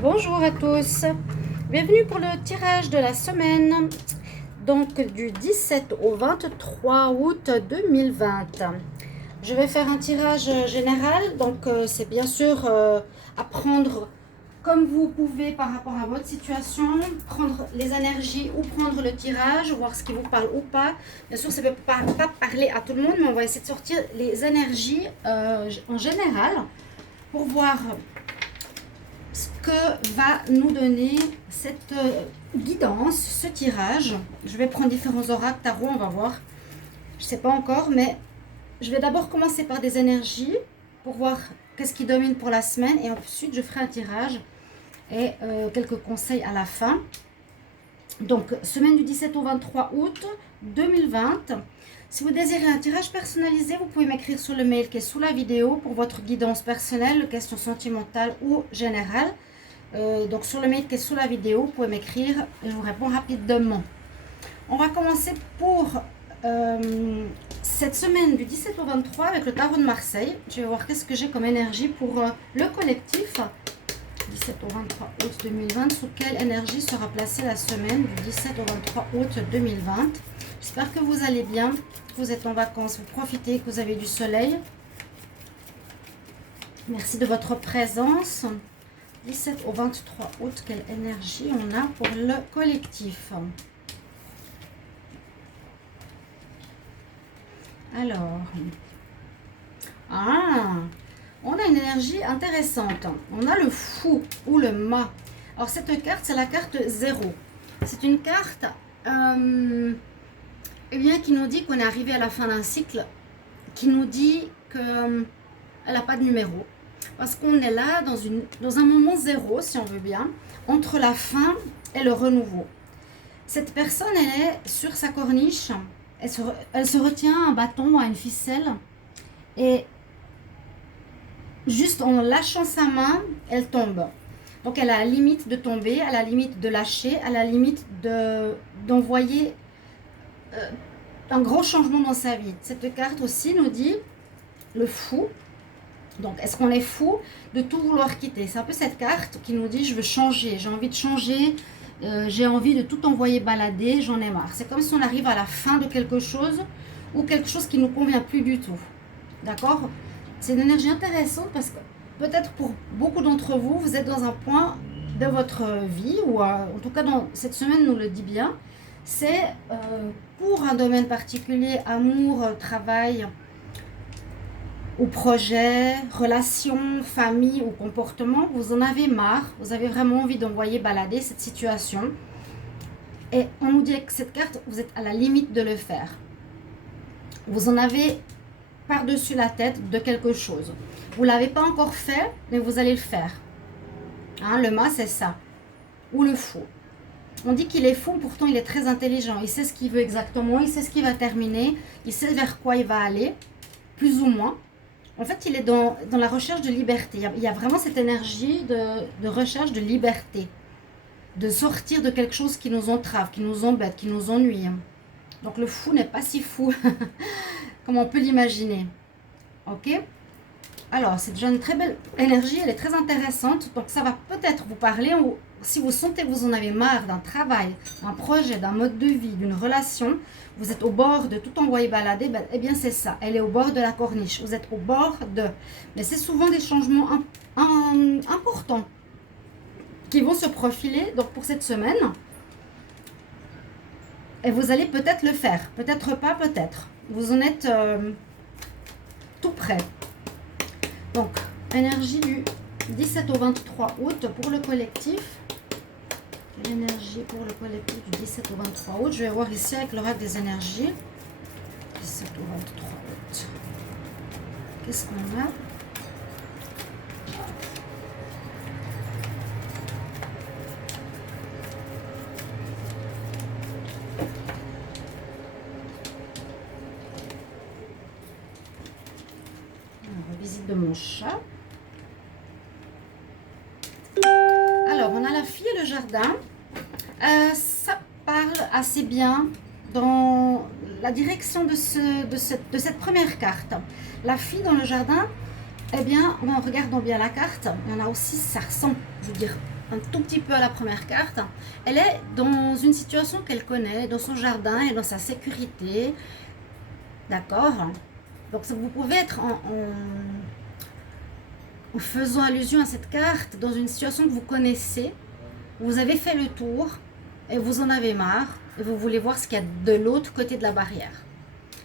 Bonjour à tous, bienvenue pour le tirage de la semaine, donc du 17 au 23 août 2020. Je vais faire un tirage général, donc c'est bien sûr à prendre comme vous pouvez par rapport à votre situation, prendre les énergies ou prendre le tirage, voir ce qui vous parle ou pas. Bien sûr, ça ne peut pas parler à tout le monde, mais on va essayer de sortir les énergies en général pour voir ce que va nous donner cette guidance, ce tirage. Je vais prendre différents oracles, tarot, on va voir. Je ne sais pas encore, mais je vais d'abord commencer par des énergies pour voir qu'est-ce qui domine pour la semaine. Et ensuite, je ferai un tirage et quelques conseils à la fin. Donc, semaine du 17 au 23 août 2020. Si vous désirez un tirage personnalisé, vous pouvez m'écrire sur le mail qui est sous la vidéo pour votre guidance personnelle, questions sentimentales ou générales. Donc sur le mail qui est sous la vidéo, vous pouvez m'écrire et je vous réponds rapidement. On va commencer pour cette semaine du 17 au 23 avec le tarot de Marseille. Je vais voir qu'est-ce que j'ai comme énergie pour le collectif. 17 au 23 août 2020, sous quelle énergie sera placée la semaine du 17 au 23 août 2020. J'espère que vous allez bien, que vous êtes en vacances, vous profitez, que vous avez du soleil. Merci de votre présence. 17 au 23 août, quelle énergie on a pour le collectif? Alors, on a une énergie intéressante. On a le fou ou le mât. Alors cette carte, c'est la carte 0. C'est une carte qui nous dit qu'on est arrivé à la fin d'un cycle, qui nous dit qu'elle n'a pas de numéro. Parce qu'on est là dans un moment zéro, si on veut bien, entre la fin et le renouveau. Cette personne, elle est sur sa corniche, elle se retient un bâton à une ficelle et juste en lâchant sa main, elle tombe. Donc elle a la limite de tomber, à la limite de lâcher, à la limite d'envoyer un gros changement dans sa vie. Cette carte aussi nous dit le fou. Donc, est-ce qu'on est fou de tout vouloir quitter? C'est un peu cette carte qui nous dit, je veux changer, j'ai envie de changer, j'ai envie de tout envoyer balader, j'en ai marre. C'est comme si on arrive à la fin de quelque chose ou quelque chose qui ne nous convient plus du tout. D'accord? C'est une énergie intéressante parce que peut-être pour beaucoup d'entre vous, vous êtes dans un point de votre vie, ou en tout cas dans cette semaine nous le dit bien, c'est pour un domaine particulier, amour, travail, ou projet, relation, famille ou comportement, vous en avez marre, vous avez vraiment envie d'envoyer balader cette situation. Et on nous dit que cette carte, vous êtes à la limite de le faire. Vous en avez par-dessus la tête de quelque chose. Vous ne l'avez pas encore fait, mais vous allez le faire. Le mât, c'est ça. Ou le fou. On dit qu'il est fou, pourtant il est très intelligent. Il sait ce qu'il veut exactement, il sait ce qu'il va terminer, il sait vers quoi il va aller, plus ou moins. En fait, il est dans la recherche de liberté. Il y a vraiment cette énergie de recherche de liberté. De sortir de quelque chose qui nous entrave, qui nous embête, qui nous ennuie. Donc le fou n'est pas si fou comme on peut l'imaginer. Ok? Alors, c'est déjà une très belle énergie, elle est très intéressante. Donc ça va peut-être vous parler, ou si vous sentez que vous en avez marre d'un travail, d'un projet, d'un mode de vie, d'une relation, vous êtes au bord de tout envoyer balader, eh bien c'est ça, elle est au bord de la corniche, vous êtes au bord de... Mais c'est souvent des changements importants qui vont se profiler donc pour cette semaine. Et vous allez peut-être le faire, peut-être pas, peut-être. Vous en êtes tout près. Donc, énergie du 17 au 23 août pour le collectif. L'énergie pour le collectif du 17 au 23 août. Je vais voir ici avec l'oracle des énergies. 17 au 23 août. Qu'est-ce qu'on a? Visite de mon chat. Alors, on a la fille et le jardin. Ça parle assez bien dans la direction de cette première carte. La fille dans le jardin, Eh bien, en regardant bien la carte, il y en a aussi, ça ressemble, je veux dire, un tout petit peu à la première carte. Elle est dans une situation qu'elle connaît, dans son jardin et dans sa sécurité. D'accord? Donc vous pouvez être en faisant allusion à cette carte dans une situation que vous connaissez. Vous avez fait le tour et vous en avez marre et vous voulez voir ce qu'il y a de l'autre côté de la barrière.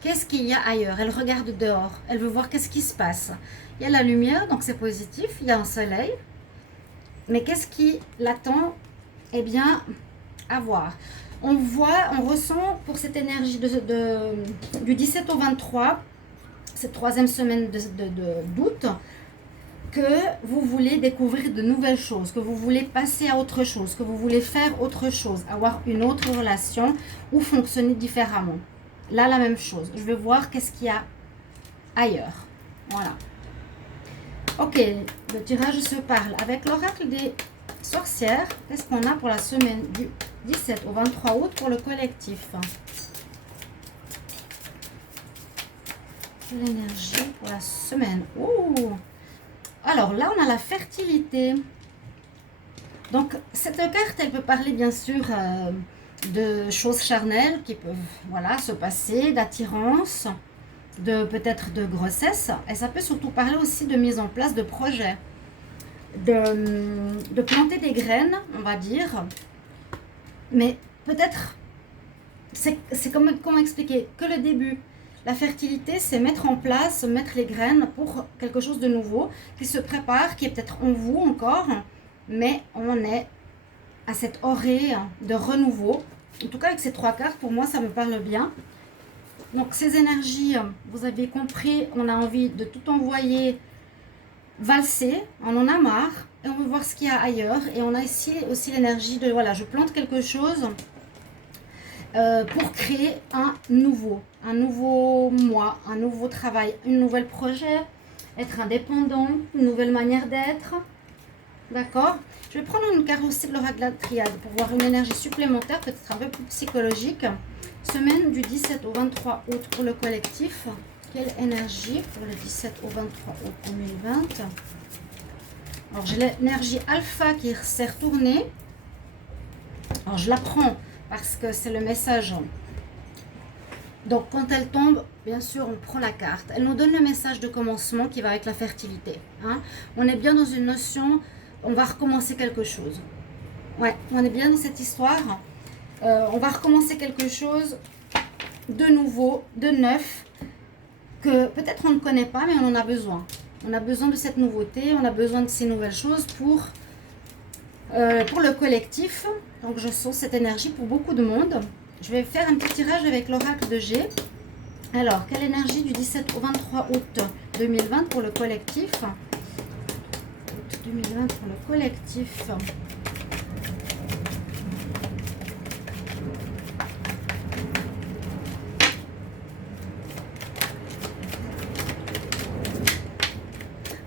Qu'est-ce qu'il y a ailleurs? Elle regarde dehors, elle veut voir qu'est-ce qui se passe. Il y a la lumière, donc c'est positif, il y a un soleil. Mais qu'est-ce qui l'attend? Eh bien, à voir. On voit, on ressent pour cette énergie du 17 au 23, cette troisième semaine d'août, que vous voulez découvrir de nouvelles choses, que vous voulez passer à autre chose, que vous voulez faire autre chose, avoir une autre relation ou fonctionner différemment. Là, la même chose. Je vais voir qu'est-ce qu'il y a ailleurs. Voilà. Ok, le tirage se parle. Avec l'oracle des sorcières, qu'est-ce qu'on a pour la semaine du 17 au 23 août pour le collectif? L'énergie pour la semaine. Ouh! Alors là, on a la fertilité. Donc, cette carte, elle peut parler bien sûr de choses charnelles qui peuvent se passer, d'attirance, peut-être de grossesse. Et ça peut surtout parler aussi de mise en place de projets, de planter des graines, on va dire. Mais peut-être, c'est comment expliquer que le début. La fertilité, c'est mettre en place, mettre les graines pour quelque chose de nouveau qui se prépare, qui est peut-être en vous encore, mais on est à cette orée de renouveau. En tout cas, avec ces trois cartes, pour moi, ça me parle bien. Donc, ces énergies, vous avez compris, on a envie de tout envoyer valser, on en a marre, et on veut voir ce qu'il y a ailleurs. Et on a ici aussi l'énergie de, voilà, je plante quelque chose pour créer un nouveau moi, un nouveau travail, un nouvel projet, être indépendant, une nouvelle manière d'être. D'accord? Je vais prendre une carte aussi de l'oracle de la triade pour voir une énergie supplémentaire, peut-être un peu plus psychologique. Semaine du 17 au 23 août pour le collectif. Quelle énergie pour le 17 au 23 août 2020? Alors j'ai l'énergie alpha qui s'est retournée. Alors je la prends parce que c'est le message. Donc quand elle tombe, bien sûr on prend la carte. Elle nous donne le message de commencement qui va avec la fertilité. Hein. On est bien dans une notion, on va recommencer quelque chose. Ouais, on est bien dans cette histoire. On va recommencer quelque chose de nouveau, de neuf, que peut-être on ne connaît pas, mais on en a besoin. On a besoin de cette nouveauté, on a besoin de ces nouvelles choses pour le collectif. Donc je sens cette énergie pour beaucoup de monde. Je vais faire un petit tirage avec l'oracle de G. Alors, quelle énergie du 17 au 23 août 2020 pour le collectif? Août 2020 pour le collectif.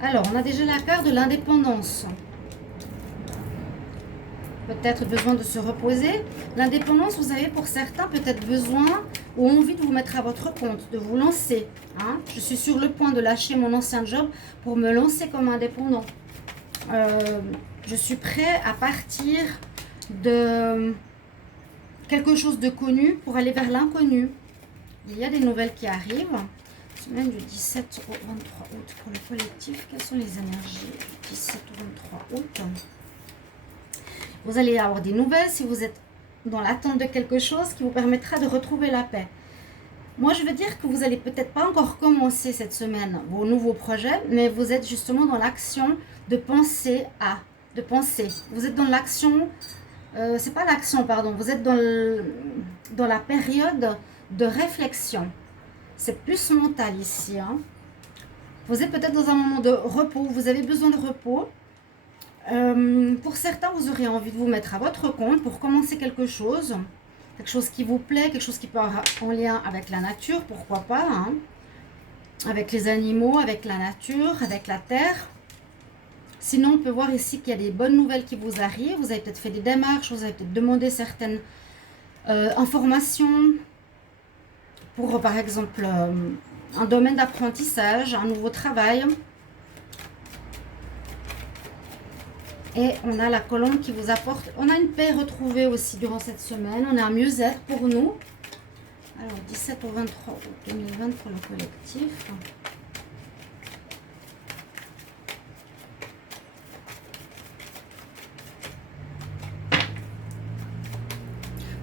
Alors, on a déjà la carte de l'indépendance. Peut-être besoin de se reposer. L'indépendance, vous avez pour certains peut-être besoin ou envie de vous mettre à votre compte, de vous lancer. Hein. Je suis sur le point de lâcher mon ancien job pour me lancer comme indépendant. Je suis prêt à partir de quelque chose de connu pour aller vers l'inconnu. Il y a des nouvelles qui arrivent. Semaine du 17 au 23 août pour le collectif. Quelles sont les énergies du 17 au 23 août? Vous allez avoir des nouvelles si vous êtes dans l'attente de quelque chose qui vous permettra de retrouver la paix. Moi, je veux dire que vous n'allez peut-être pas encore commencer cette semaine vos nouveaux projets, mais vous êtes justement dans l'action de penser à, de penser. Vous êtes dans l'action, c'est pas l'action, pardon, vous êtes dans la période de réflexion. C'est plus mental ici. Hein. Vous êtes peut-être dans un moment de repos, vous avez besoin de repos. Pour certains, vous aurez envie de vous mettre à votre compte pour commencer quelque chose qui vous plaît, quelque chose qui peut avoir en lien avec la nature, pourquoi pas, hein, avec les animaux, avec la nature, avec la terre. Sinon, on peut voir ici qu'il y a des bonnes nouvelles qui vous arrivent. Vous avez peut-être fait des démarches, vous avez peut-être demandé certaines informations pour, par exemple, un domaine d'apprentissage, un nouveau travail. Et on a la colombe qui vous apporte, on a une paix retrouvée aussi durant cette semaine, on a un mieux-être pour nous. Alors 17 au 23 août 2020 pour le collectif.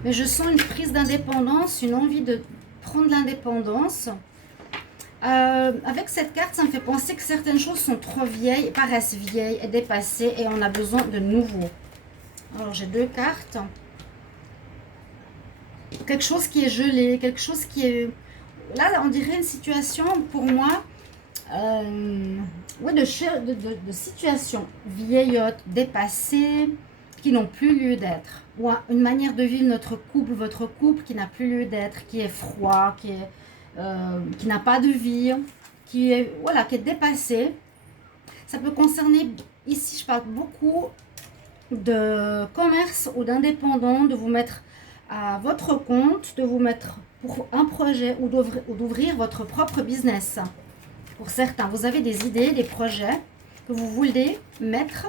Mais je sens une prise d'indépendance, une envie de prendre l'indépendance. Avec cette carte, ça me fait penser que certaines choses sont trop vieilles, paraissent vieilles et dépassées et on a besoin de nouveau. Alors j'ai deux cartes. Quelque chose qui est gelé, quelque chose qui est... Là, on dirait une situation pour moi, ouais, de situation vieillotte, dépassée, qui n'ont plus lieu d'être. Ou une manière de vivre notre couple, votre couple qui n'a plus lieu d'être, qui est froid, qui n'a pas de vie, qui est, voilà, qui est dépassé. Ça peut concerner, ici je parle beaucoup de commerce ou d'indépendant, de vous mettre à votre compte, de vous mettre pour un projet ou d'ouvrir votre propre business. Pour certains, vous avez des idées, des projets que vous voulez mettre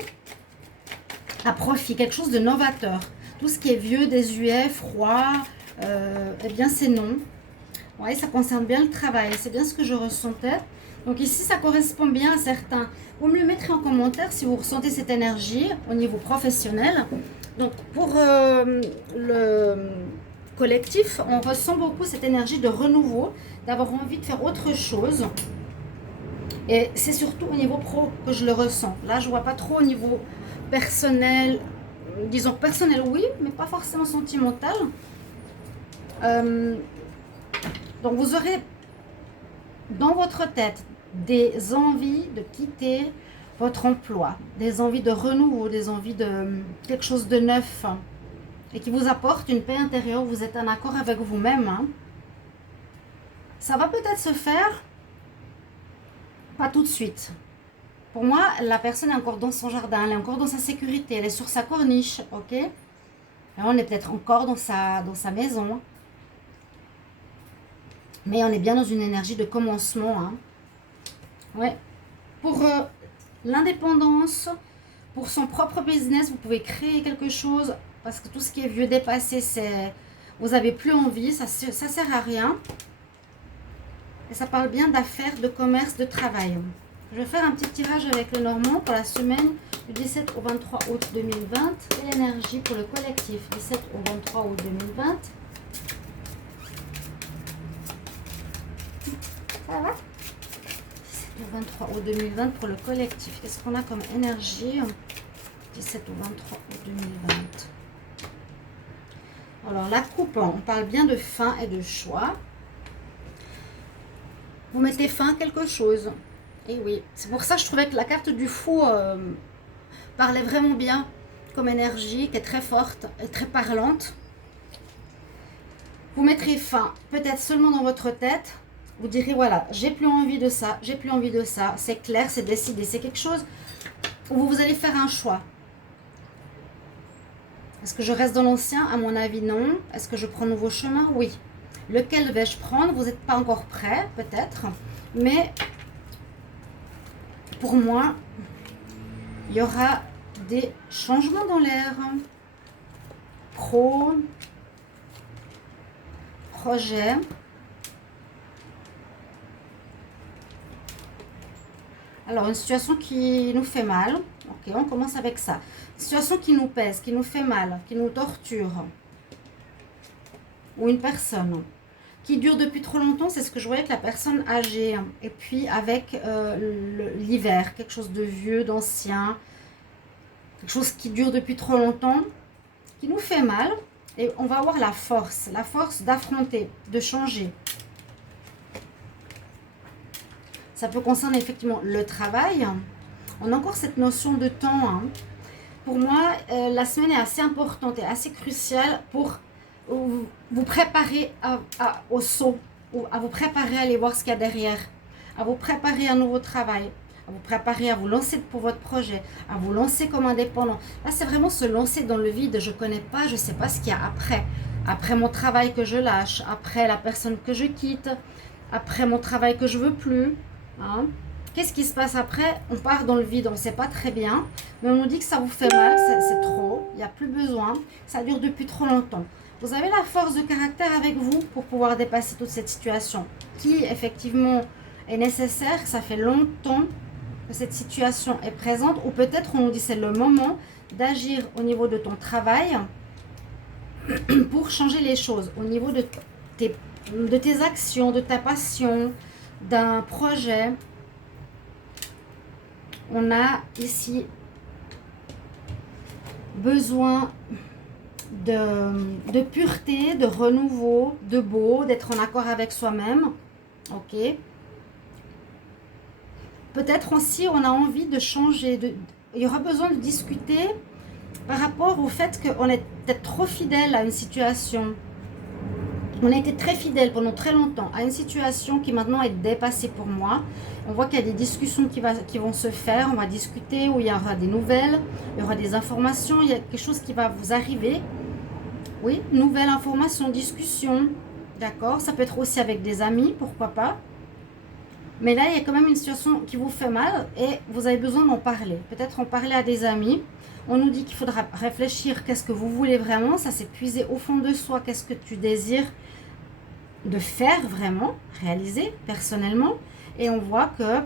à profit, quelque chose de novateur. Tout ce qui est vieux, désuet, froid, eh bien c'est non. Oui, ça concerne bien le travail, c'est bien ce que je ressentais. Donc ici, ça correspond bien à certains. Vous me le mettrez en commentaire si vous ressentez cette énergie au niveau professionnel. Donc pour le collectif, on ressent beaucoup cette énergie de renouveau, d'avoir envie de faire autre chose. Et c'est surtout au niveau pro que je le ressens. Là, je ne vois pas trop au niveau personnel, disons personnel oui, mais pas forcément sentimental. Donc vous aurez dans votre tête des envies de quitter votre emploi, des envies de renouveau, des envies de quelque chose de neuf et qui vous apporte une paix intérieure, vous êtes en accord avec vous-même. Hein. Ça va peut-être se faire, pas tout de suite. Pour moi, la personne est encore dans son jardin, elle est encore dans sa sécurité, elle est sur sa corniche, ok? Et on est peut-être encore dans sa maison. Mais on est bien dans une énergie de commencement. Hein. Ouais. Pour l'indépendance, pour son propre business, vous pouvez créer quelque chose. Parce que tout ce qui est vieux, dépassé, c'est... Vous n'avez plus envie, ça ne sert à rien. Et ça parle bien d'affaires, de commerce, de travail. Je vais faire un petit tirage avec le Normand pour la semaine du 17 au 23 août 2020. Et l'énergie pour le collectif, 17 au 23 août 2020. Ça va 17 au 23 août 2020 pour le collectif. Qu'est-ce qu'on a comme énergie 17 au 23 août 2020. Alors, la coupe, on parle bien de fin et de choix. Vous mettez fin à quelque chose. Et oui, c'est pour ça que je trouvais que la carte du fou parlait vraiment bien comme énergie, qui est très forte et très parlante. Vous mettrez fin, peut-être seulement dans votre tête. Vous direz, voilà, j'ai plus envie de ça, j'ai plus envie de ça. C'est clair, c'est décidé. C'est quelque chose où vous allez faire un choix. Est-ce que je reste dans l'ancien? À mon avis, non. Est-ce que je prends un nouveau chemin? Oui. Lequel vais-je prendre? Vous n'êtes pas encore prêt, peut-être. Mais pour moi, il y aura des changements dans l'air. Pro, projet. Alors, une situation qui nous fait mal. Ok, on commence avec ça. Une situation qui nous pèse, qui nous fait mal, qui nous torture. Ou une personne qui dure depuis trop longtemps, c'est ce que je voyais avec la personne âgée. Et puis avec l'hiver, quelque chose de vieux, d'ancien. Quelque chose qui dure depuis trop longtemps, qui nous fait mal. Et on va avoir la force d'affronter, de changer. Ça peut concerner effectivement le travail. On a encore cette notion de temps. Hein. Pour moi, la semaine est assez importante et assez cruciale pour vous préparer au saut, ou à vous préparer à aller voir ce qu'il y a derrière, à vous préparer à un nouveau travail, à vous préparer à vous lancer pour votre projet, à vous lancer comme indépendant. Là, c'est vraiment se lancer dans le vide. Je ne connais pas, je ne sais pas ce qu'il y a après. Après mon travail que je lâche, après la personne que je quitte, après mon travail que je ne veux plus. Hein. Qu'est-ce qui se passe après? On part dans le vide, on ne sait pas très bien, mais on nous dit que ça vous fait mal, c'est trop, il n'y a plus besoin, ça dure depuis trop longtemps. Vous avez la force de caractère avec vous pour pouvoir dépasser toute cette situation qui, effectivement, est nécessaire. Ça fait longtemps que cette situation est présente, ou peut-être on nous dit c'est le moment d'agir au niveau de ton travail pour changer les choses, au niveau de tes actions, de ta passion, d'un projet. On a ici besoin de pureté, de renouveau, de beau, d'être en accord avec soi-même. Ok. Peut-être aussi on a envie de changer. Il y aura besoin de discuter par rapport au fait qu'on est peut-être trop fidèle à une situation. On a été très fidèle pendant très longtemps à une situation qui maintenant est dépassée pour moi. On voit qu'il y a des discussions qui vont se faire. On va discuter, où il y aura des nouvelles, il y aura des informations, il y a quelque chose qui va vous arriver. Oui, nouvelle information, discussion. D'accord, ça peut être aussi avec des amis, pourquoi pas. Mais là, il y a quand même une situation qui vous fait mal et vous avez besoin d'en parler. Peut-être en parler à des amis. On nous dit qu'il faudra réfléchir, qu'est-ce que vous voulez vraiment. Ça, c'est puiser au fond de soi, qu'est-ce que tu désires de faire vraiment, réaliser personnellement. Et on voit que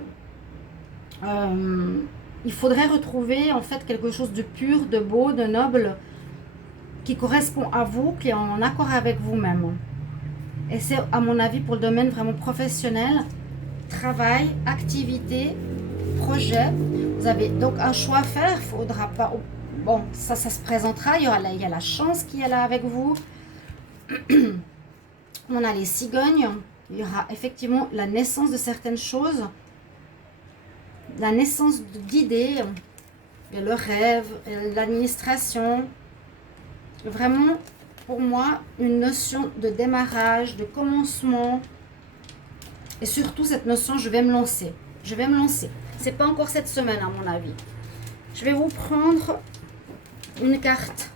il faudrait retrouver en fait quelque chose de pur, de beau, de noble, qui correspond à vous, qui est en accord avec vous-même. Et c'est à mon avis pour le domaine vraiment professionnel, travail, activité, projet. Vous avez donc un choix à faire, il faudra pas... Bon, ça se présentera, il y a la chance qui est là avec vous. On a les cigognes, il y aura effectivement la naissance de certaines choses, la naissance d'idées, le rêve, l'administration. Vraiment, pour moi, une notion de démarrage, de commencement. Et surtout, cette notion, je vais me lancer. Je vais me lancer. C'est pas encore cette semaine, à mon avis. Je vais vous prendre une carte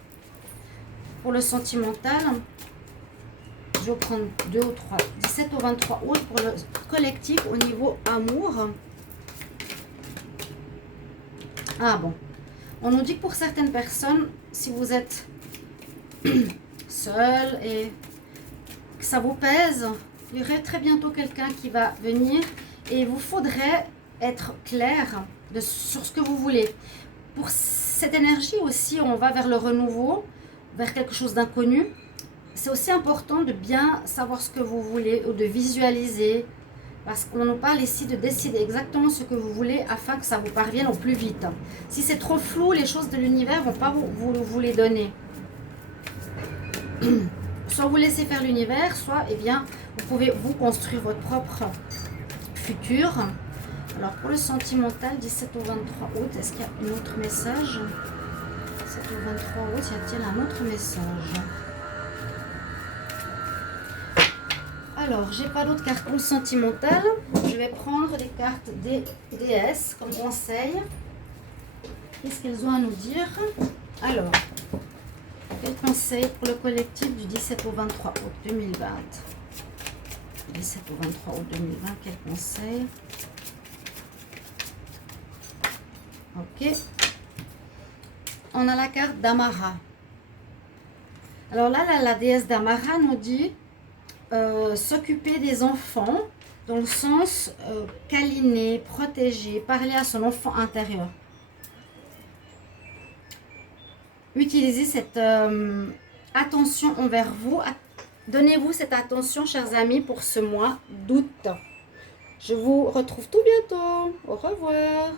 pour le sentimental. Je vais vous prendre 2 ou 3. 17 au 23 août pour le collectif au niveau amour. Ah bon. On nous dit que pour certaines personnes, si vous êtes seul et que ça vous pèse, il y aurait très bientôt quelqu'un qui va venir et il vous faudrait être clair sur ce que vous voulez. Pour cette énergie aussi, on va vers le renouveau, vers quelque chose d'inconnu. C'est aussi important de bien savoir ce que vous voulez ou de visualiser, parce qu'on nous parle ici de décider exactement ce que vous voulez afin que ça vous parvienne au plus vite. Si c'est trop flou, les choses de l'univers ne vont pas vous les donner. Soit vous laissez faire l'univers, soit eh bien, vous pouvez vous construire votre propre futur. Alors pour le sentimental, 17 au 23 août, est-ce qu'il y a un autre message? 17 au 23 août, y a-t-il un autre message? Alors, j'ai pas d'autres cartes pour le sentimental. Je vais prendre des cartes des déesses comme conseil. Qu'est-ce qu'elles ont à nous dire? Alors, quel conseil pour le collectif du 17 au 23 août 2020? 17 au 23 août 2020, quel conseil? Ok. On a la carte d'Amara. Alors là, la déesse d'Amara nous dit s'occuper des enfants dans le sens câliner, protéger, parler à son enfant intérieur. Utilisez cette attention envers vous. Donnez-vous cette attention, chers amis, pour ce mois d'août. Je vous retrouve tout bientôt. Au revoir.